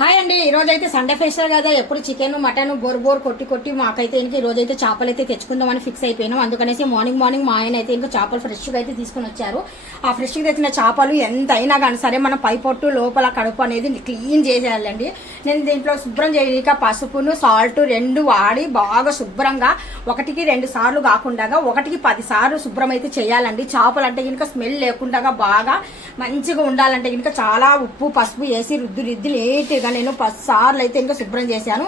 Hi అండి. ఈ రోజు అయితే సండే ఫెస్టివల్ కదా, ఎప్పుడు చికెన్ మటన్ బోర్ కొట్టి మాకైతే ఇంకా ఈ రోజు అయితే చేపలు అయితే తెచ్చుకుందామని ఫిక్స్ అయిపోయినాం. అందుకనేసి మార్నింగ్ మా ఆయన అయితే ఇంకా చేపలు ఫ్రెష్గా అయితే తీసుకుని వచ్చారు. ఆ ఫ్రెష్గా తెచ్చిన చేపలు ఎంత అయినా కానీ సరే మన పై పొట్టు లోపల కడుపు అనేది క్లీన్ చేసేయాలండి. నేను దీంట్లో శుభ్రం చేయక పసుపును సాల్ట్ రెండు వాడి బాగా శుభ్రంగా 1-2 సార్లు కాకుండా 1-10 సార్లు శుభ్రం అయితే చేయాలండి. చేపలు అంటే ఇంకా స్మెల్ లేకుండా బాగా మంచిగా ఉండాలంటే ఇంకా చాలా ఉప్పు పసుపు వేసి రుద్ది లేట్గా నేను 10 సార్లు అయితే ఇంకా శుభ్రం చేశాను.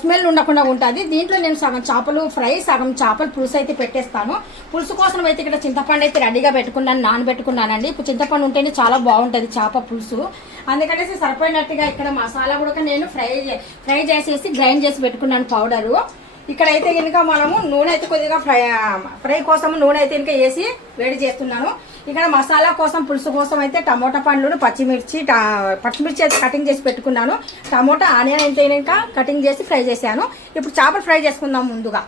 స్మెల్ ఉండకుండా ఉంటుంది. దీంట్లో నేను సగం చేపలు ఫ్రై సగం చేపలు పులుసు అయితే పెట్టేస్తాను. పులుసు కోసం అయితే ఇక్కడ చింతపండు అయితే రెడీగా పెట్టుకున్నాను, నానబెట్టుకున్నానండి. ఇప్పుడు చింతపండు ఉంటేనే చాలా బాగుంటుంది చేప పులుసు. అందుకనేసి సరిపోయినట్టుగా ఇక్కడ మసాలా కూడా నేను ఫ్రై చేసేసి గ్రైండ్ చేసి పెట్టుకున్నాను పౌడరు. ఇక్కడైతే కనుక మనము నూనె అయితే కొద్దిగా ఫ్రై కోసం నూనె అయితే కనుక వేసి వేడి చేస్తున్నాను. ఇక్కడ మసాలా కోసం పులుసు కోసం అయితే టమోటా పండ్లను పచ్చిమిర్చి అయితే కటింగ్ చేసి పెట్టుకున్నాను. టమోటా ఆనియన్ అయితే కనుక కటింగ్ చేసి ఫ్రై చేశాను. ఇప్పుడు చేపలు ఫ్రై చేసుకుందాం. ముందుగా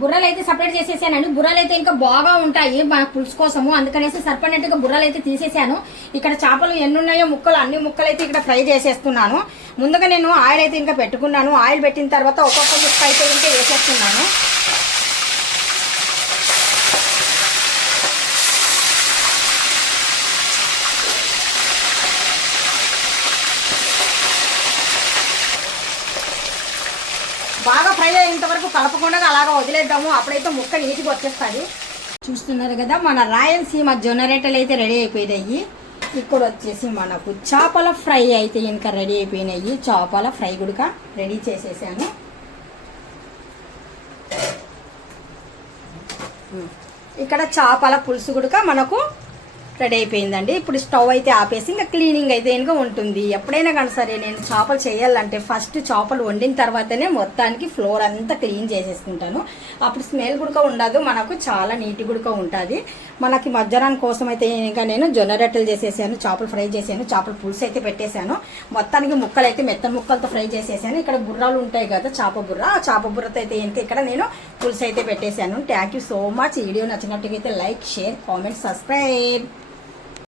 బుర్రలు అయితే సపరేట్ చేసేసానండి. బుర్రలు అయితే ఇంకా బాగా ఉంటాయి మన పులుసు కోసము, అందుకనేసి సరిపడినట్టుగా బుర్రలు అయితే తీసేసాను. ఇక్కడ చేపలు ఎన్ని ఉన్నాయో ముక్కలు అన్ని ముక్కలు అయితే ఇక్కడ ఫ్రై చేసేస్తున్నాను. ముందుగా నేను ఆయిల్ అయితే ఇంకా పెట్టుకున్నాను. ఆయిల్ పెట్టిన తర్వాత ఒక్కొక్క ముక్క అయితే ఇంకా వేసేస్తున్నాను. బాగా ఫ్రై అయ్యేంత వరకు కలపకుండా అలాగా వదిలేద్దాము. అప్పుడైతే ముక్క నీటికి వచ్చేస్తుంది. చూస్తున్నారు కదా, మన రాయలసీమ జొన్నరొట్టెలు అయితే రెడీ అయిపోయినాయి. ఇక్కడ వచ్చేసి మనకు చేపల ఫ్రై అయితే ఇంకా రెడీ అయిపోయినాయి. చేపల ఫ్రై కూడా రెడీ చేసేసాను. ఇక్కడ చేపల పులుసు కూడా మనకు రెడీ అయిపోయిందండి. ఇప్పుడు స్టవ్ అయితే ఆపేసి ఇంకా క్లీనింగ్ అయితే ఇంకా ఉంటుంది. ఎప్పుడైనా కానీ సరే నేను చేపలు చేయాలంటే ఫస్ట్ చేపలు వండిన తర్వాతనే మొత్తానికి ఫ్లోర్ అంతా క్లీన్ చేసేసుకుంటాను. అప్పుడు స్మెల్ కూడా ఉండదు, మనకు చాలా నీట్ కూడా ఉంటుంది. మనకి మధ్యాహ్నం కోసం అయితే ఇంకా నేను జొన్న రొట్టెలు చేసేసాను, చేపలు ఫ్రై చేశాను, చేపల పులుసు అయితే పెట్టేశాను. మొత్తానికి ముక్కలు అయితే మెత్తని ముక్కలతో ఫ్రై చేసేసాను. ఇక్కడ బుర్రాలు ఉంటాయి కదా చేప బుర్ర, ఆ చేప బుర్రతో అయితే ఇంకా ఇక్కడ నేను పులుసు అయితే పెట్టేశాను. Thank you so much. ఈ వీడియో నచ్చినట్టుగా అయితే లైక్ షేర్ కామెంట్ సబ్స్క్రైబ్.